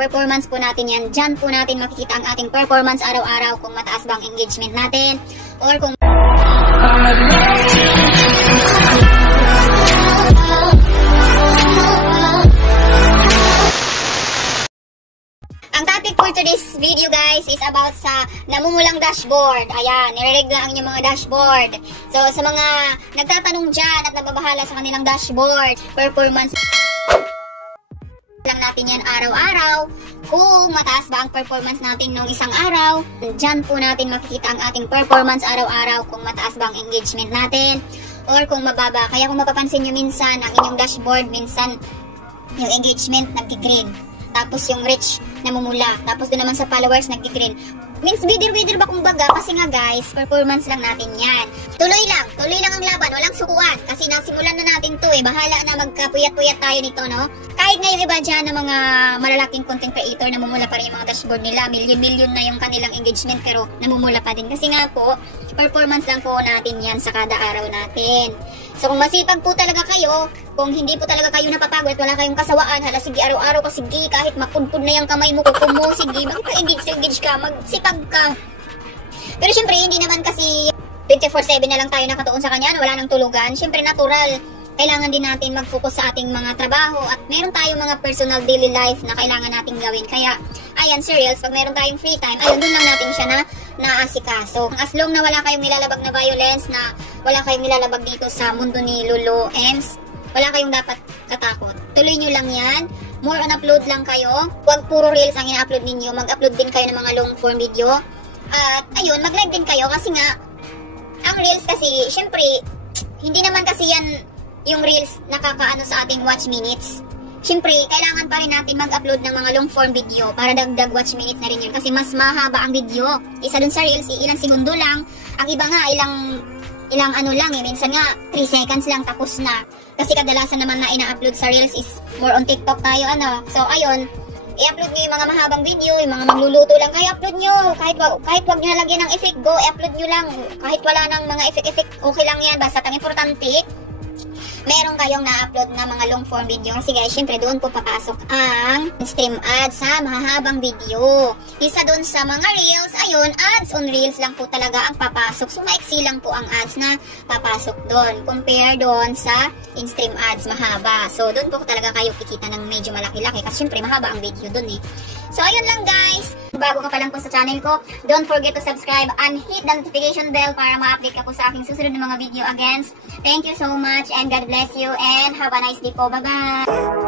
performance po natin yan. Diyan po natin makikita ang ating performance araw-araw kung mataas ba ang engagement natin or kung ang topic for today's video guys is about sa namumulang dashboard. Ayan, nirereglaan yung mga dashboard. So sa mga nagtatanong dyan at nababahala sa kanilang dashboard, performance lang natin yan araw-araw. Kung mataas ba ang performance natin nung isang araw, dyan po natin makikita ang ating performance araw-araw kung mataas ba ang engagement natin or kung mababa. Kaya kung mapapansin nyo minsan ang inyong dashboard, minsan yung engagement nag-green. Tapos yung reach namumula. Tapos doon naman sa followers nag-green. Means bidir-bidir ba kumbaga? Kasi nga guys, performance lang natin yan. Tuloy lang ang laban, walang sukuan. Kasi nasimulan na natin to eh. Bahala na magkapuyat-puyat tayo nito, no? Kahit nga yung iba dyan ng mga malalaking content creator, namumula pa rin yung mga dashboard nila. Milyon-milyon na yung kanilang engagement pero namumula pa din. Kasi nga po, performance lang po natin yan sa kada araw natin. So kung masipag po talaga kayo, kung hindi po talaga kayo napapagod at wala kayong kasawaan, hala sige araw-araw ka, sige kahit mapudpud na yung kamay mo, kukumo, sige magpa-engage ka, magsipag ka. Pero syempre hindi naman kasi 24/7 na lang tayo nakatuon sa kanya, wala nang tulugan. Syempre natural, kailangan din natin mag-focus sa ating mga trabaho at meron tayong mga personal daily life na kailangan nating gawin. Kaya ayan si Reels, pag meron tayong free time, ayun dun lang natin siya na naasikaso. As long na wala kayong nilalabag na violence, na wala kayong nilalabag dito sa mundo ni Lolo Ems, wala kayong dapat katakot. Tuloy nyo lang yan. More on upload lang kayo. Huwag puro Reels ang ina-upload ninyo. Mag-upload din kayo ng mga long form video. At ayun, mag-live din kayo kasi nga, ang Reels kasi, syempre, hindi naman kasi yan yung Reels nakakaano sa ating watch minutes. Syempre, kailangan pa rin natin mag-upload ng mga long form video para dagdag watch minutes na rin yun kasi mas mahaba ang video. Isa dun sa Reels, ilang segundo lang. Ang iba nga, ilang ano lang eh. Minsan nga, 3 seconds lang tapos na. Kasi kadalasan naman na ina-upload sa Reels is more on TikTok tayo ano. So, ayun, i-upload nyo yung mga mahabang video, yung mga magluluto lang. Kaya upload nyo. Kahit wag nyo nalagyan ng effect, go, i-upload nyo lang. Kahit wala nang mga effect, okay lang yan. Basta ang importante, meron kayong na-upload na mga long form video. Kasi guys, syempre doon po papasok ang stream ads sa mahahabang video. Isa doon sa mga Reels, ayun, ads on Reels lang po talaga ang papasok. So, maiksi lang po ang ads na papasok doon. Compare doon sa in-stream ads, mahaba. So, doon po talaga kayo kikita ng medyo malaki-laki. Kasi syempre, mahaba ang video doon eh. So, ayun lang guys. Bago ka pa lang po sa channel ko, don't forget to subscribe and hit the notification bell para ma-update ka po sa aking susunod na mga video again. Thank you so much and God bless you and have a nice day po. Bye-bye!